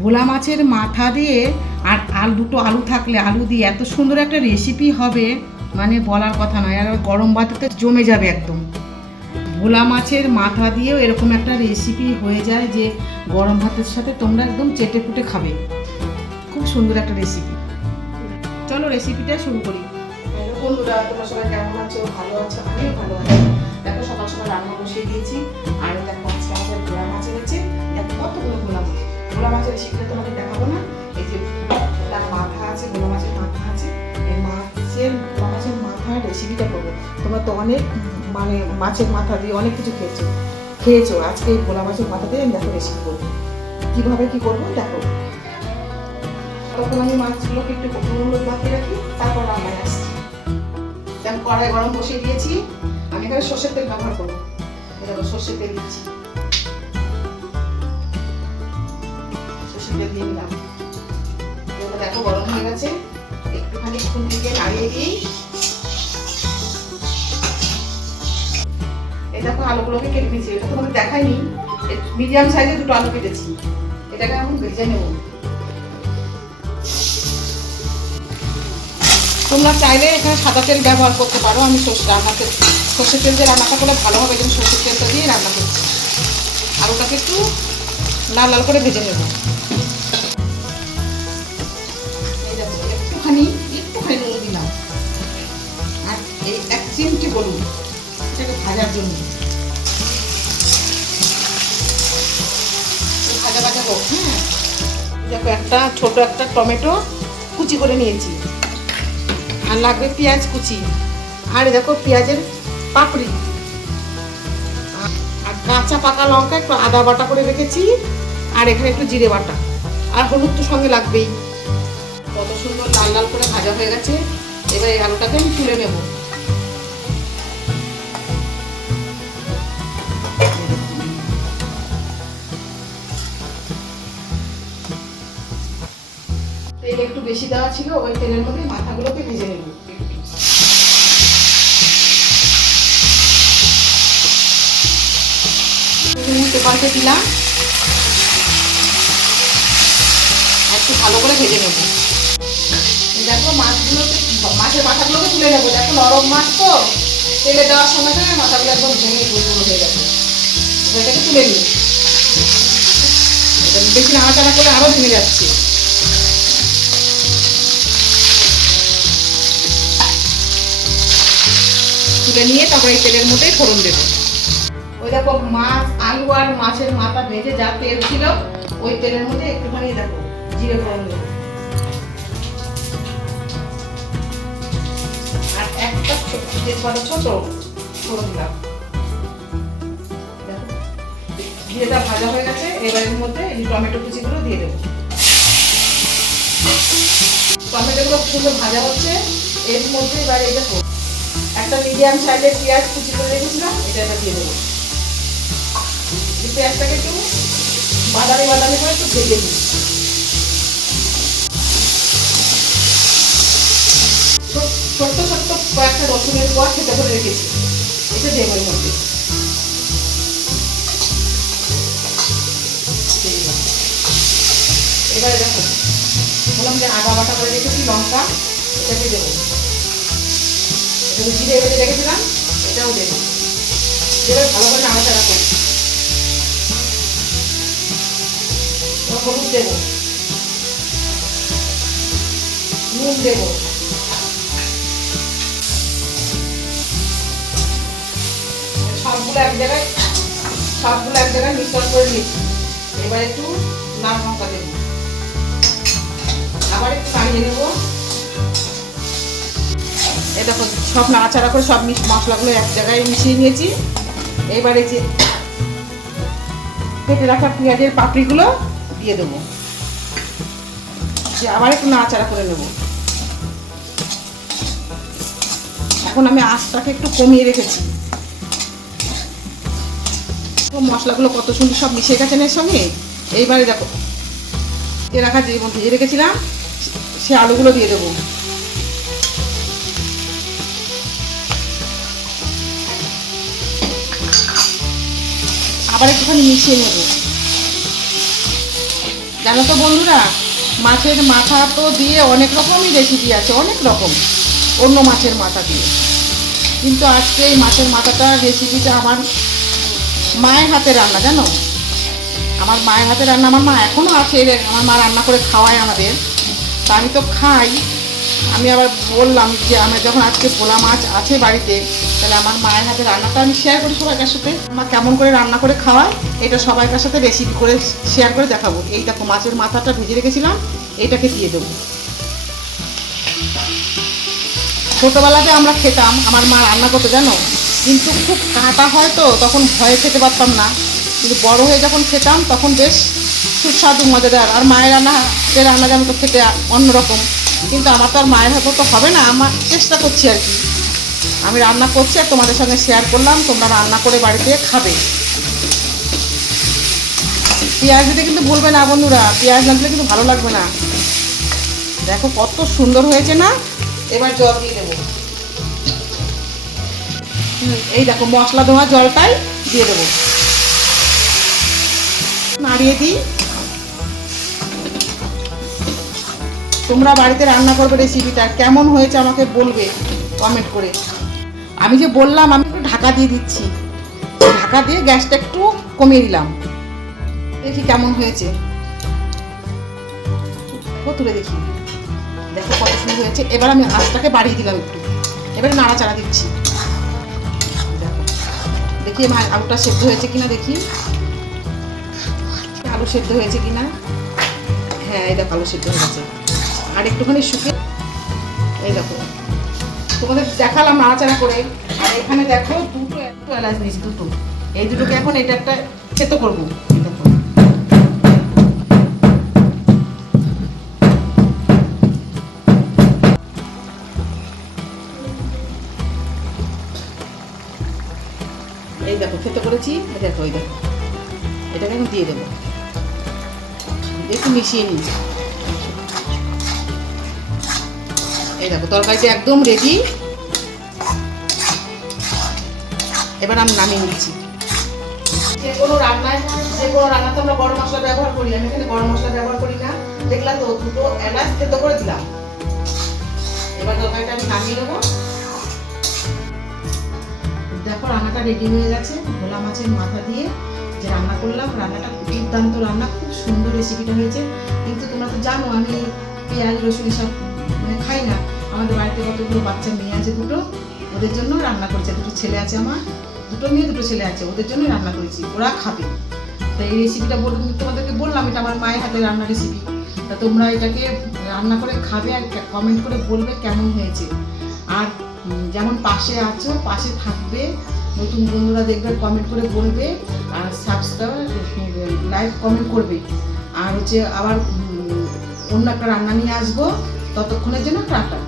ভোলা মাছের মাথা দিয়ে আর দুটো আলু থাকলে আলু দিয়ে এত সুন্দর একটা রেসিপি হবে, মানে বলার কথা নয়। আর গরম ভাতেতে জমে যাবে একদম। ভোলা মাছের মাথা দিয়েও এরকম একটা রেসিপি হয়ে যায় যে গরম ভাতের সাথে তোমরা একদম চেটে পুটে খাবে। খুব সুন্দর একটা রেসিপি। চলো রেসিপিটা শুরু করি। বন্ধুরা, তোমরা সবাই কেমন আছো? ভালো আছো? আমিও ভালো আছি। দেখো সকাল সকাল রান্না বসিয়ে দিয়েছি। আর দেখো আজকে আমাদের ভোলা মাছ এনেছে। দেখো কতগুলো ভোলা মাছ। ভোলা মাছের রেসিপিটা তোমাকে দেখাবো না। এই যে ভোলা মাথা আছে, ভোলা মাছের মাথা আছে। এই ভোলা মাছের মাথার রেসিপিটা করবো। তোমরা তো অনেক মানে মাছের মাথা দিয়ে অনেক কিছু খেয়েছো। আজকে এই ভোলা মাছের মাথা দিয়ে আমি দেখো রেসিপি করবো। কীভাবে কী করবো দেখো। তখন আমি মাছগুলোকে একটু নুন মাখিয়ে রাখি, তারপর রান্নায় আসছি। আমি কড়াই গরম বসিয়ে দিয়েছি। আমি এখানে সর্ষের তেল ব্যবহার করবো। দেখো সর্ষের তেল দিচ্ছি। সর্ষের তেল দিয়ে দিলাম। দেখো গরম হয়ে গেছে। একটুখানি খুন্তিকে নাড়িয়ে দিই। এই দেখো আলুগুলোকে কেটে নিয়েছি। এটা তোমাকে দেখাইনি। মিডিয়াম সাইজে দুটো আলু কেটেছি। এটাকে এখন ভেজে নেব। তোমরা চাইলে এখানে সাদা তেল ব্যবহার করতে পারো। আমি সর্ষের তেল দিয়ে রান্নাটা করলে ভালো হবে, কিন্তু সর্ষের তেলটা দিয়ে রান্না করছি। আলুটাকে একটু লাল লাল করে ভেজে নেব। এই দেখো একটুখানি নুন দিলাম, আর এই 1 চিমটি হলুদ, এটাকে ভাজার জন্য। ভাজা হোক। হ্যাঁ, দেখো ছোট একটা টমেটো কুচি করে নিয়েছি। আর লাগবে পেঁয়াজ কুচি। আর দেখো পেঁয়াজের পাপড়ি, আর কাঁচা পাকা লঙ্কা, একটু আদা বাটা করে রেখেছি। আর এখানে একটু জিরে বাটা, আর হলুদ তো সঙ্গে লাগবেই। কত সুন্দর লাল লাল করে ভাজা হয়ে গেছে। এবার এই আলুটাকে আমি তুলে নেব। তেল একটু বেশি দেওয়া ছিল, ওই তেলের মধ্যে মাথাগুলোকে ভেজে নেব। পাল্টে দিলাম, একটু ভালো করে ভেজে নেব। দেখো মাছের মাথাগুলোকে তুলে নেবো। দেখো নরম মাছ তো, তেলে দেওয়ার সময় সঙ্গে মাথাগুলো একদম ভেঙে গুঁড়ো হয়ে গেছে। এটাকে তুলে নিই। বেশি নাড়াচাড়া করে আরো ভেঙে যাচ্ছে। তুলে নিয়ে তারপরে এই তেলের মধ্যেই ফোড়ন দেবো। ওই দেখো মাছ, আলু আর মাছের মাথা ভেজে যা তেল ছিল, ওই তেলের মধ্যে একটুখানি দেখো জিরে ফোড়ন দেবো। আর একটা তেজপাতা ছোট ফোড়ন দিলাম। জিরেটা ভাজা হয়ে গেছে। এবার এর মধ্যে এই টমেটো কুচিগুলো দিয়ে দেবো। টমেটোগুলো সুন্দর ভাজা হচ্ছে। এর মধ্যে এবার এই দেখো একটা মিডিয়াম সাইজের পেঁয়াজ কুচি করে রেখেছিলাম, এটা দিয়ে দেবো। পেঁয়াজটাকে একটু বাদামি করে একটু ভেজে নিই। ছোট্ট কয়েকটা রসুনের কোয়া খেতে করে রেখেছি, এটা দেবো এর মধ্যে। এবারে দেখো বললাম যে আদা বাটা করে রেখেছি, লঙ্কা, এটাকে দেবো। জিরে বেটে রেখেছিলাম, এটাও দেবো। এবার ভালো করে নাড়াচাড়া করব। হলুদ দেবো, নুন দেবো। সবগুলো এক জায়গায় মিশ্রণ করে নিচ্ছি। এবার একটু লাল লঙ্কা দেবো, আবার একটু নাড়িয়ে নেবো। এই দেখো সব নাড়াচাড়া করে সব মশলাগুলো এক জায়গায় মিশিয়ে নিয়েছি। এবারে যে কেটে রাখা পেঁয়াজের পাপড়িগুলো দিয়ে দেবো। আবার একটু নাড়াচাড়া করে নেব। এখন আমি আঁচটাকে একটু কমিয়ে রেখেছি। মশলাগুলো কত সুন্দর সব মিশে গেছে এর সঙ্গে। এইবারে দেখো কেটে রাখা যে ভেজে রেখেছিলাম সে আলুগুলো দিয়ে দেবো। আবার একটুখানি মিশিয়ে নেব। জানো তো বন্ধুরা, মাছের মাথা তো দিয়ে অনেক রকমই রেসিপি আছে, অনেক রকম অন্য মাছের মাথা দিয়ে। কিন্তু আজকে এই মাছের মাথাটা রেসিপিটা আমার মায়ের হাতে রান্না, জানো, আমার মায়ের হাতে রান্না। আমার মা এখনও আছে, আমার মা রান্না করে খাওয়ায় আমাদের, তা আমি তো খাই। আমি আবার বললাম যে আমার যখন আজকে ভোলা মাছ আছে বাড়িতে, তাহলে আমার মায়ের হাতে রান্নাটা আমি শেয়ার করি সবাইকার সাথে। মা কেমন করে রান্না করে খাওয়ায় এটা সবাইকার সাথে রেসিপি করে শেয়ার করে দেখাবো। এই দেখো মাছের মাথাটা ভেজে রেখেছিলাম, এইটাকে দিয়ে দেবো। ছোটোবেলাতে আমরা খেতাম, আমার মা রান্না করতে, জানো, কিন্তু খুব কাঁটা হয় তো তখন ভয়ে খেতে পারতাম না। কিন্তু বড় হয়ে যখন খেতাম তখন বেশ সুস্বাদু মজাদার। আর মায়ের রান্না যেমন তো খেতে অন্যরকম, কিন্তু আমার তো আর মায়ের হাতে তো হবে না। আমার চেষ্টা করছি আর কি, আমি রান্না করছি আর তোমাদের সঙ্গে শেয়ার করলাম, তোমরা রান্না করে বাড়িতে খাবে। পেঁয়াজ দিতে কিন্তু ভুলবে না বন্ধুরা, পেঁয়াজ না দিলে কিন্তু ভালো লাগবে না। দেখো কত সুন্দর হয়েছে না। এবার জল দিয়ে দেবো। এই দেখো মশলা দেওয়া জলটাই দিয়ে দেবো, নাড়িয়ে দিই। তোমরা বাড়িতে রান্না করবে, রেসিপিটা কেমন হয়েছে আমাকে বলবে কমেন্ট করে। আমি যে বললাম আমি একটু ঢাকা দিয়ে দিচ্ছি, ঢাকা দিয়ে গ্যাসটা একটু কমিয়ে দিলাম, দেখি কেমন হয়েছে। তুলে দেখি, দেখো কত সুন্দর হয়েছে। এবার আমি আঁচটাকে বাড়িয়ে দিলাম একটু, এবারে নাড়াচাড়া দিচ্ছি। দেখো দেখি আমার আলুটা সেদ্ধ হয়েছে কিনা, দেখি আলু সেদ্ধ হয়েছে কিনা। হ্যাঁ এই দেখো আলু সেদ্ধ হয়ে গেছে। আর একটুখানি শুকে, এই দেখো তোমাদের দেখালাম নাড়াচাড়া করে। আর এখানে দেখো দুটো এলাচ নিয়েছি, দুটো। এই দুটোকে এখন এটা একটা থেতো করবো। দেখো এই দেখো থেতো করেছি, দেখো এই দেখো এটাকে এখন দিয়ে দেবো, একটু মিশিয়ে নিই। এই দেখো তরকারিটা একদম রেডি। এবার আমি নামিয়ে নিচ্ছি। যে কোনো রান্নাতে আমরা গরম মশলা ব্যবহার করি, আমি এখানে গরম মশলা ব্যবহার করি না। দেখলাম তো দুটো এলাচ থেতো করে দিলাম। এবার তরকারিটা আমি নামিয়ে নেবো। দেখো রান্নাটা রেডি হয়ে গেছে। ভোলা মাছের মাথা দিয়ে যে রান্না করলাম, রান্নাটা দুর্দান্ত রান্না, খুব সুন্দর রেসিপিটা হয়েছে। কিন্তু তোমরা তো জানো আমি পেঁয়াজ রসুন এসব মানে খাই না। আমাদের বাড়িতে কতগুলো বাচ্চা মেয়ে আছে, দুটো, ওদের জন্য রান্না করেছে। দুটো ছেলে আছে আমার, দুটো মেয়ে দুটো ছেলে আছে, ওদের জন্য রান্না করেছি, ওরা খাবে। তো এই রেসিপিটা তোমাদেরকে বললাম এটা আমার মায়ের হাতে রান্না রেসিপি। তা তোমরা এটাকে রান্না করে খাবে আর কমেন্ট করে বলবে কেমন হয়েছে। আর যেমন পাশে আছো পাশে থাকবে, নতুন বন্ধুরা দেখবে কমেন্ট করে বলবে, আর সাবস্ক্রাইব লাইক কমেন্ট করবে। আর হচ্ছে আবার অন্য একটা রান্না নিয়ে আসবো, ততক্ষণের জন্য টাটা।